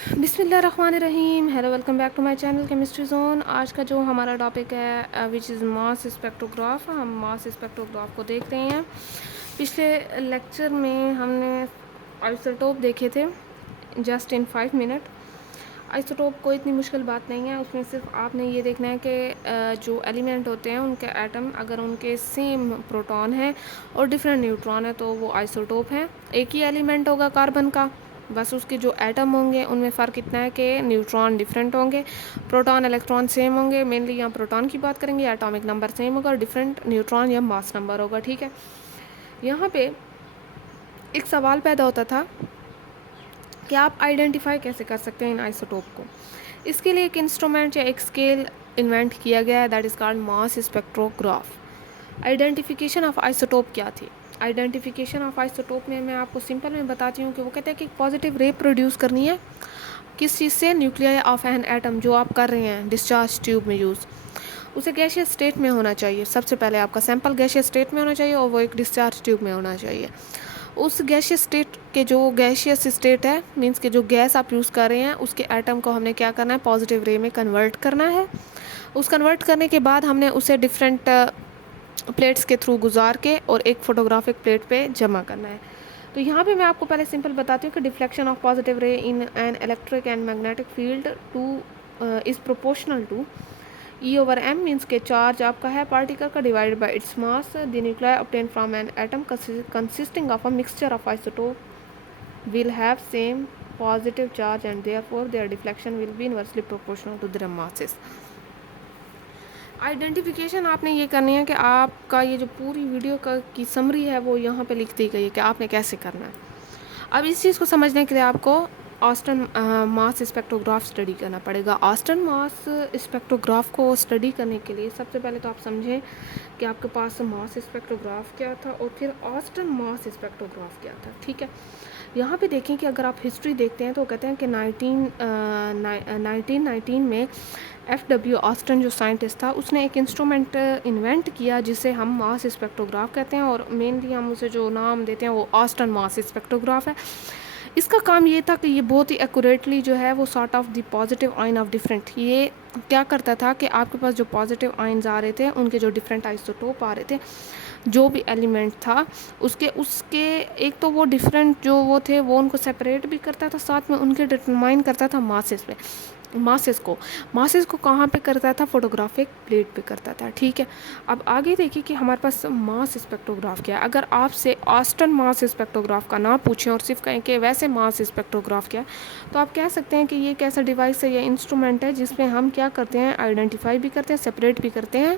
بسم اللہ الرحمن الرحیم. Hello, welcome back to my channel chemistry zone. آج کا جو ہمارا ٹاپک ہے وچ از ماس اسپیکٹروگراف. ہم ماس اسپیکٹروگراف کو دیکھ رہے ہیں. پچھلے لیکچر میں ہم نے آئسوٹوپ دیکھے تھے جسٹ ان 5 منٹ. آئسوٹوپ کوئی اتنی مشکل بات نہیں ہے. اس میں صرف آپ نے یہ دیکھنا ہے کہ جو ایلیمنٹ ہوتے ہیں ان کے ایٹم اگر ان کے سیم پروٹون ہیں اور ڈفرینٹ نیوٹران ہے تو وہ آئسوٹوپ ہیں. ایک ہی ایلیمنٹ ہوگا کاربن کا، بس اس کے جو ایٹم ہوں گے ان میں فرق اتنا ہے کہ نیوٹران ڈفرینٹ ہوں گے، پروٹون الیکٹران سیم ہوں گے. مینلی یہاں پروٹون کی بات کریں گے. ایٹامک نمبر سیم ہوگا اور ڈفرینٹ نیوٹران یا ماس نمبر ہوگا. ٹھیک ہے، یہاں پہ ایک سوال پیدا ہوتا تھا کہ آپ آئیڈینٹیفائی کیسے کر سکتے ہیں ان آئسوٹوپ کو. اس کے لیے ایک انسٹرومنٹ یا ایک اسکیل انوینٹ کیا گیا ہے، that is called mass spectrograph. Identification of isotope کیا تھی؟ آئیڈینٹیفیکیشن آف آئسوٹوپ میں آپ کو سمپل میں بتاتی ہوں کہ وہ کہتے ہیں کہ ایک پازیٹیو رے پروڈیوس کرنی ہے. کس چیز سے؟ نیوکلیائی آف این ایٹم جو آپ کر رہے ہیں ڈسچارج ٹیوب میں یوز، اسے گیشیس اسٹیٹ میں ہونا چاہیے. سب سے پہلے آپ کا سیمپل گیشیس اسٹیٹ میں ہونا چاہیے اور وہ ایک ڈسچارج ٹیوب میں ہونا چاہیے. اس گیشیس اسٹیٹ کے جو گیشیس اسٹیٹ ہے مینس کہ جو گیس آپ یوز کر رہے ہیں اس کے ایٹم کو ہم نے کیا کرنا ہے؟ پازیٹیو رے میں کنورٹ کرنا ہے. اس کنورٹ کرنے کے بعد ہم نے اسے ڈفرینٹ پلیٹس کے تھرو گزار کے اور ایک فوٹوگرافک پلیٹ پہ جمع کرنا ہے. تو یہاں پہ میں آپ کو پہلے سمپل بتاتی ہوں کہ deflection of positive ray in an electric and magnetic field is proportional to E over M means کہ چارج آپ کا ہے پارٹیکل کا divide by its mass. The nuclei obtained from an atom consisting of a mixture of isotope will have same positive charge and therefore their deflection will be inversely proportional to their masses. Identification آپ نے یہ کرنی ہے کہ آپ کا یہ جو پوری ویڈیو کی سمری ہے وہ یہاں پہ لکھ دی گئی ہے کہ آپ نے کیسے کرنا ہے. اب اس چیز کو سمجھنے کے لیے آپ کو آسٹن ماس اسپیکٹروگراف اسٹڈی کرنا پڑے گا. آسٹن ماس اسپیکٹروگراف کو اسٹڈی کرنے کے لیے سب سے پہلے تو آپ سمجھیں کہ آپ کے پاس ماس اسپیکٹروگراف کیا تھا اور پھر آسٹن ماس اسپیکٹروگراف کیا تھا. ٹھیک ہے، یہاں پہ دیکھیں کہ اگر آپ ہسٹری دیکھتے ہیں تو کہتے ہیں کہ 1919 میں FW آسٹن جو سائنٹسٹ تھا اس نے ایک انسٹرومنٹ انوینٹ کیا جسے ہم ماس اسپیکٹروگراف کہتے ہیں اور مینلی ہم اسے جو نام دیتے ہیں وہ آسٹن ماس اسپیکٹروگراف ہے. اس کا کام یہ تھا کہ یہ بہت ہی ایکوریٹلی جو ہے وہ sort of the positive ion of different, یہ کیا کرتا تھا کہ آپ کے پاس جو پازیٹیو آئنز آ رہے تھے ان کے جو ڈفرینٹ آئسوٹوپ آ رہے تھے، جو بھی ایلیمنٹ تھا اس کے ایک تو وہ ڈفرینٹ جو وہ تھے وہ ان کو سپریٹ بھی کرتا تھا، ساتھ میں ان کے ڈٹرمائن کرتا تھا ماسز کو کہاں پہ کرتا تھا؟ فوٹوگرافک پلیٹ پہ کرتا تھا. ٹھیک ہے، اب آگے دیکھیے کہ ہمارے پاس ماس اسپیکٹروگراف کیا ہے. اگر آپ سے آسٹن ماس اسپیکٹروگراف کا نام پوچھیں اور صرف کہیں کہ ویسے ماس اسپیکٹروگراف کیا ہے تو آپ کہہ سکتے ہیں کہ یہ ایک ایسا ڈیوائس ہے یا انسٹرومنٹ ہے جس میں ہم کیا کرتے ہیں؟ آئیڈینٹیفائی بھی کرتے ہیں، سپریٹ بھی کرتے ہیں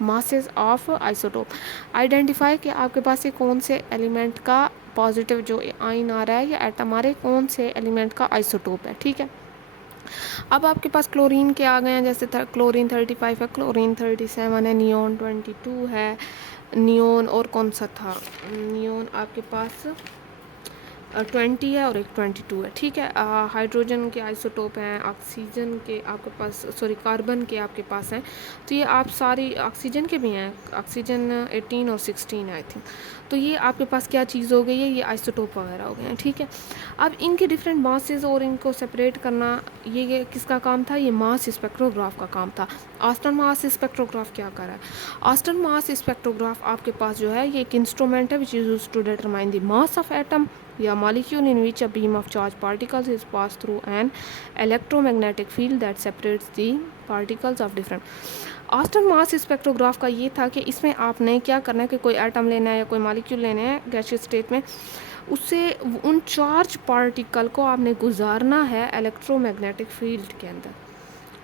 ماسز آف آئسوٹوپ. آئیڈینٹیفائی کہ آپ کے پاس یہ کون سے ایلیمنٹ کا پازیٹیو جو آئن آ رہا ہے یا ایٹم آ رہے کون سے ایلیمنٹ کا آئسوٹوپ ہے. ٹھیک ہے، اب آپ کے پاس کلورین کے آ گئے ہیں، جیسے کلورین 35 ہے، کلورین 37 ہے، نیون 22 ہے. نیون اور کون سا تھا؟ نیون آپ کے پاس 20 ہے اور ایک 22 ہے. ٹھیک ہے، ہائیڈروجن کے آئسوٹوپ ہیں، آکسیجن کے آپ کے پاس کاربن کے آپ کے پاس ہیں. تو یہ آپ ساری آکسیجن کے بھی ہیں، آکسیجن 18 اور 16 ہے آئی تھنک. تو یہ آپ کے پاس کیا چیز ہو گئی ہے؟ یہ آئسوٹوپ وغیرہ ہو گئے ہیں. ٹھیک ہے، اب ان کے ڈفرینٹ ماسز اور ان کو سپریٹ کرنا یہ کس کا کام تھا؟ یہ ماس اسپیکٹروگراف کا کام تھا. آسٹن ماس اسپیکٹروگراف کیا کر رہا ہے؟ آسٹن ماس اسپیکٹروگراف آپ کے پاس جو ہے یہ ایک انسٹرومنٹ ہے which is used to determine the mass of atom یا molecule in which a beam of charged particles is passed through an electromagnetic field that separates the particles of different. Aston mass spectrograph کا یہ تھا کہ اس میں آپ نے کیا کرنا ہے کہ کوئی ایٹم لینا ہے یا کوئی مالیکیول لینا ہے گیشیس اسٹیٹ میں، اس سے ان چارج پارٹیکل کو آپ نے گزارنا ہے الیکٹرو میگنیٹک فیلڈ کے اندر.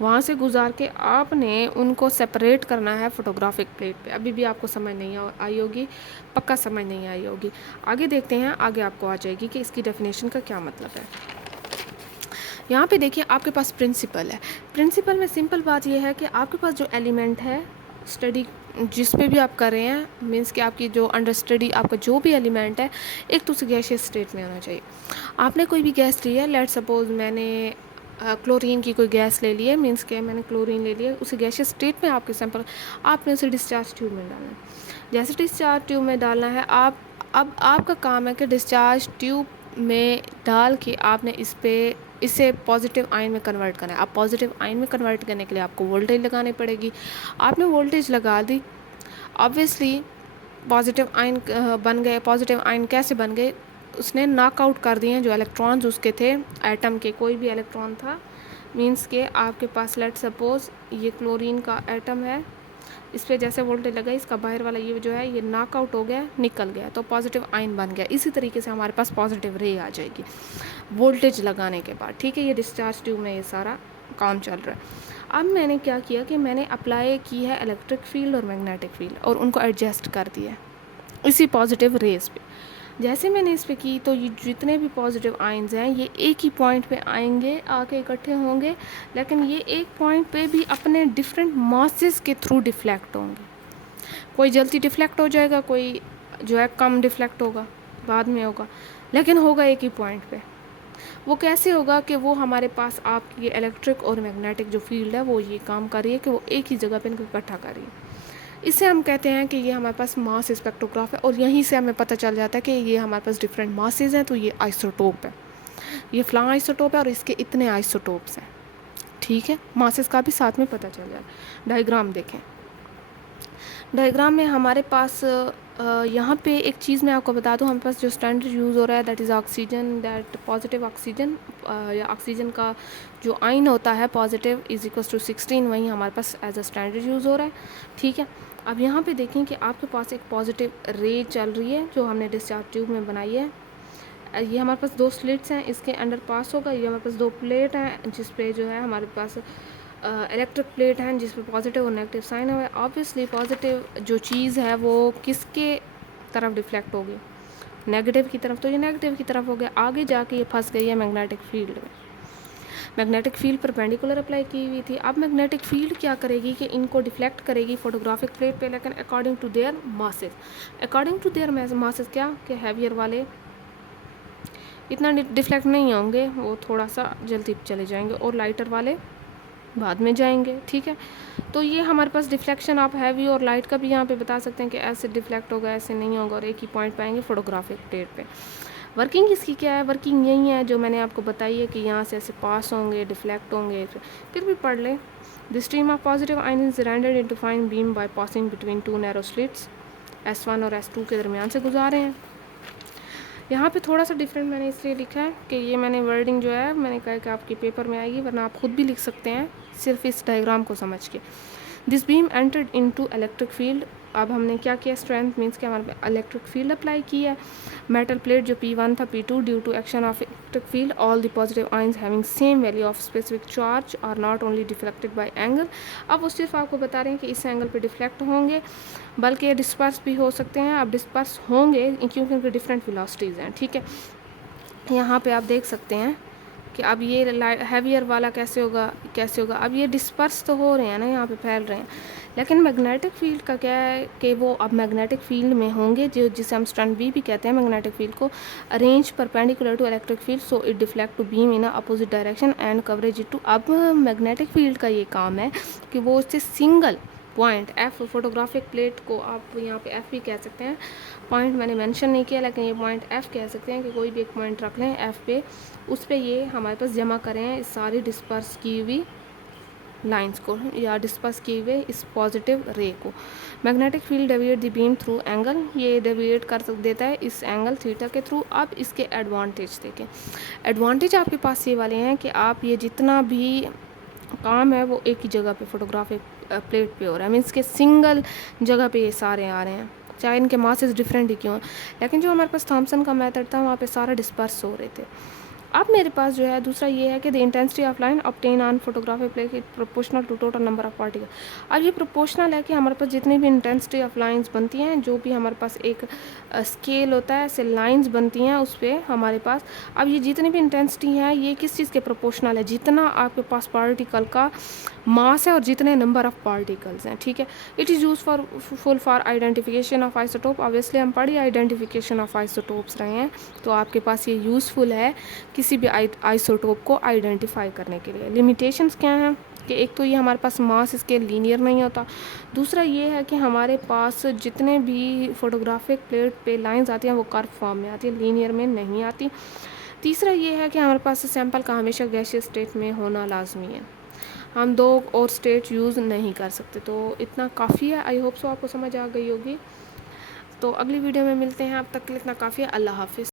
وہاں سے گزار کے آپ نے ان کو سپریٹ کرنا ہے فوٹوگرافک پلیٹ پہ. ابھی بھی آپ کو سمجھ نہیں آئی ہوگی، پکا سمجھ نہیں آئی ہوگی. آگے دیکھتے ہیں، آگے آپ کو آ جائے گی کہ اس کی ڈیفینیشن کا کیا مطلب ہے. یہاں پہ دیکھیں آپ کے پاس پرنسپل ہے. پرنسپل میں سمپل بات یہ ہے کہ آپ کے پاس جو ایلیمنٹ ہے اسٹڈی جس پہ بھی آپ کر رہے ہیں مینس کہ آپ کی جو انڈر اسٹڈی آپ کا جو بھی ایلیمنٹ ہے ایک تو اسے گیشیس اسٹیٹ میں ہونا چاہیے. آپ نے کوئی بھی گیس لی ہے، لیٹ سپوز میں نے کلورین کی کوئی گیس لے لی ہے، مینس کہ میں نے کلورین لے لیا، اسے گیشیس اسٹیٹ میں آپ کے سیمپل آپ نے اسے ڈسچارج ٹیوب میں ڈالنا ہے. جیسے ڈسچارج ٹیوب میں ڈالنا ہے اب آپ کا کام ہے کہ ڈسچارج ٹیوب میں ڈال کے آپ نے اس پہ اسے پازیٹیو آئن میں کنورٹ کرنا ہے. اب پازیٹیو آئن میں کنورٹ کرنے کے لیے آپ کو وولٹیج لگانی پڑے گی. آپ نے وولٹیج لگا دی, آبویسلی پازیٹیو آئن بن گئے. پازیٹیو آئن کیسے بن گئے؟ اس نے ناک آؤٹ کر دیے جو الیکٹرانز اس کے تھے, ایٹم کے کوئی بھی الیکٹران تھا, مینس کہ آپ کے پاس لیٹ سپوز یہ کلورین کا ایٹم ہے, اس پہ جیسے وولٹیج لگا اس کا باہر والا یہ جو ہے یہ ناک آؤٹ ہو گیا, نکل گیا, تو پازیٹیو آئن بن گیا. اسی طریقے سے ہمارے پاس پازیٹیو رے آ جائے گی وولٹیج لگانے کے بعد. ٹھیک ہے, یہ ڈسچارج ٹیوب میں یہ سارا کام چل رہا ہے. اب میں نے کیا کیا کہ میں نے اپلائی کی ہے الیکٹرک فیلڈ اور میگنیٹک فیلڈ, اور ان کو ایڈجسٹ کر دیا اسی پازیٹیو ریز پہ. جیسے میں نے اس پہ کی تو یہ جتنے بھی پازیٹیو آئنز ہیں یہ ایک ہی پوائنٹ پہ آئیں گے, آ کے اکٹھے ہوں گے, لیکن یہ ایک پوائنٹ پہ بھی اپنے ڈفرینٹ ماسز کے تھرو ڈیفلیکٹ ہوں گے. کوئی جلدی ڈیفلیکٹ ہو جائے گا, کوئی جو ہے کم ڈیفلیکٹ ہوگا, بعد میں ہوگا, لیکن ہوگا ایک ہی پوائنٹ پہ. وہ کیسے ہوگا کہ وہ ہمارے پاس آپ کی الیکٹرک اور میگنیٹک جو فیلڈ ہے وہ یہ کام کر رہی ہے کہ وہ ایک ہی جگہ پہ ان کو اکٹھا کر رہی ہے. اس سے ہم کہتے ہیں کہ یہ ہمارے پاس ماس اسپیکٹروگراف ہے, اور یہیں سے ہمیں پتہ چل جاتا ہے کہ یہ ہمارے پاس ڈفرینٹ ماسز ہیں, تو یہ آئسوٹوپ ہے, یہ فلاں آئسوٹوپ ہے اور اس کے اتنے آئسوٹوپس ہیں. ٹھیک ہے, ماسز کا بھی ساتھ میں پتہ چل جائے. ڈائیگرام دیکھیں, ڈائیگرام میں ہمارے پاس یہاں پہ ایک چیز میں آپ کو بتا دوں, ہمارے پاس جو اسٹینڈرڈ یوز ہو رہا ہے that is oxygen, that positive oxygen, یا آکسیجن کا جو آئن ہوتا ہے پازیٹیو از اکوس ٹو 16, وہیں ہمارے پاس ایز اے اسٹینڈرڈ یوز ہو رہا ہے. ٹھیک ہے, اب یہاں پہ دیکھیں کہ آپ کے پاس ایک پازیٹیو رے چل رہی ہے جو ہم نے ڈسچارج ٹیوب میں بنائی ہے. یہ ہمارے پاس 2 سلٹس ہیں, اس کے انڈر پاس ہوگا. یہ ہمارے پاس 2 پلیٹ ہیں جس پہ جو ہے ہمارے پاس الیکٹرک پلیٹ ہیں جس پہ پازیٹیو اور نیگیٹو سائن ہے. آبویسلی پازیٹیو جو چیز ہے وہ کس کے طرف ڈیفلیکٹ ہوگی؟ نیگیٹو کی طرف, تو یہ نیگیٹو کی طرف ہو گیا. آگے جا کے یہ پھنس گئی ہے میگنیٹک فیلڈ میں. میگنیٹک فیلڈ پرپینڈیکولر اپلائی کی ہوئی تھی. اب میگنیٹک فیلڈ کیا کرے گی کہ ان کو ڈیفلیکٹ کرے گی فوٹوگرافک پلیٹ پہ, لیکن according to their masses. According to their masses کیا کہ ہیویئر والے اتنا ڈیفلیکٹ نہیں ہوں گے, وہ تھوڑا سا جلدی چلے جائیں گے, اور لائٹر والے بعد میں جائیں گے. ٹھیک ہے, تو یہ ہمارے پاس ڈیفلیکشن آپ ہیوی اور لائٹ کا بھی یہاں پہ بتا سکتے ہیں کہ ایسے ڈیفلیکٹ ہوگا, ایسے نہیں ہوگا, اور ایک ہی پوائنٹ پہ آئیں گے فوٹوگرافک پلیٹ پہ. ورکنگ اس کی کیا ہے؟ ورکنگ یہی ہے جو میں نے آپ کو بتائی ہے کہ یہاں سے ایسے پاس ہوں گے, ڈیفلیکٹ ہوں گے. پھر بھی پڑھ لیں. The stream of positive ion is rendered into fine beam by passing between 2 narrow slits, S1 اور S2 کے درمیان سے گزارے ہیں. یہاں پہ تھوڑا سا ڈفرینٹ میں نے اس لیے لکھا ہے کہ یہ میں نے ورڈنگ جو ہے میں نے کہا کہ آپ کے پیپر میں آئے گی, ورنہ آپ خود بھی لکھ سکتے ہیں صرف اس ڈائیگرام کو سمجھ کے. دس بیم انٹرڈ انٹو الیکٹرک فیلڈ. اب ہم نے کیا کیا؟ اسٹرینتھ مینس کہ ہمارے پہ الیکٹرک فیلڈ اپلائی کی ہے. میٹل پلیٹ جو P1 تھا P2 due to action of electric field, all the positive ions having same value of specific charge are not only deflected by angle. اب وہ صرف آپ کو بتا رہے ہیں کہ اس اینگل پہ ڈیفلیکٹ ہوں گے, بلکہ ڈسپرس بھی ہو سکتے ہیں. اب ڈسپرس ہوں گے کیونکہ ان کے ڈفرینٹ ویلاسٹیز ہیں. ٹھیک ہے, یہاں پہ آپ دیکھ سکتے ہیں کہ اب یہ ہیویئر والا کیسے ہوگا, کیسے ہوگا. اب یہ ڈسپرس تو ہو رہے ہیں نا, یہاں پہ پھیل رہے ہیں, لیکن میگنیٹک فیلڈ کا کیا ہے کہ وہ اب میگنیٹک فیلڈ میں ہوں گے, جو جسے ہم اسٹرینتھ بی بھی کہتے ہیں میگنیٹک فیلڈ کو. Arrange perpendicular to electric field so it deflect to beam in opposite direction and coverage it to. اب میگنیٹک فیلڈ کا یہ کام ہے کہ وہ اس سے سنگل پوائنٹ ایف, فوٹوگرافک پلیٹ کو آپ یہاں پہ ایف بھی کہہ سکتے ہیں, پوائنٹ میں نے مینشن نہیں کیا لیکن یہ پوائنٹ ایف کہہ سکتے ہیں کہ کوئی بھی ایک پوائنٹ رکھ لیں ایف پہ, اس پہ یہ ہمارے پاس جمع کریں اس ساری ڈسپرس کی ہوئی لائنس کو یا ڈسپرس کیے ہوئے اس پازیٹیو رے کو. میگنیٹک فیلڈ ڈیویٹ دی بیم تھرو اینگل, یہ ڈیویٹ کر دیتا ہے اس اینگل تھیٹا کے تھرو. اب اس کے ایڈوانٹیج دیکھیں. ایڈوانٹیج آپ کے پاس یہ والے ہیں کہ آپ یہ جتنا بھی کام ہے وہ ایک ہی جگہ پہ فوٹوگرافک پلیٹ پہ ہو رہا ہے, مینس کہ سنگل جگہ پہ یہ سارے آ رہے ہیں, چاہے ان کے ماسز ڈفرینٹ ہی کیوں ہیں. لیکن جو ہمارے پاس تھامسن کا میتھڈ تھا وہاں پہ سارا ڈسپرس ہو رہے تھے. اب میرے پاس جو ہے دوسرا یہ ہے کہ the intensity of line obtained on photographic plate proportional to total number of particle. اب یہ پروپورشنل ہے کہ ہمارے پاس جتنی بھی انٹینسٹی آف لائنس بنتی ہیں, جو بھی ہمارے پاس ایک اسکیل ہوتا ہے ایسے لائنس بنتی ہیں اس پہ ہمارے پاس. اب یہ جتنی بھی انٹینسٹی ہے یہ کس چیز کے پروپورشنل ہے؟ جتنا آپ کے پاس پارٹیکل کا ماس ہے اور جتنے نمبر آف پارٹیکلز ہیں. ٹھیک ہے, it is use for identification of isotope. Obviously ہم پڑھی آئیڈینٹیفیکیشن آف آئسوٹوپس رہے ہیں, تو آپ کے پاس یہ یوزفل ہے کسی بھی آئسوٹوپ کو آئیڈینٹیفائی کرنے کے لیے. لمیٹیشنز کیا ہیں کہ ایک تو یہ ہمارے پاس ماس اس کے لینئر نہیں ہوتا, دوسرا یہ ہے کہ ہمارے پاس جتنے بھی فوٹوگرافک پلیٹ پہ لائنز آتی ہیں وہ کرو فارم میں آتی ہیں, لینئر میں نہیں آتی. تیسرا یہ ہے کہ ہمارے پاس سیمپل کا ہمیشہ گیشیس اسٹیٹ میں ہونا لازمی ہے، ہم 2 اور اسٹیٹ یوز نہیں کر سکتے۔ تو اتنا کافی ہے، آئی ہوپ سو آپ کو سمجھ آ گئی ہوگی۔ تو اگلی ویڈیو میں ملتے ہیں، اب تک کے لیے اتنا کافی ہے، اللہ حافظ۔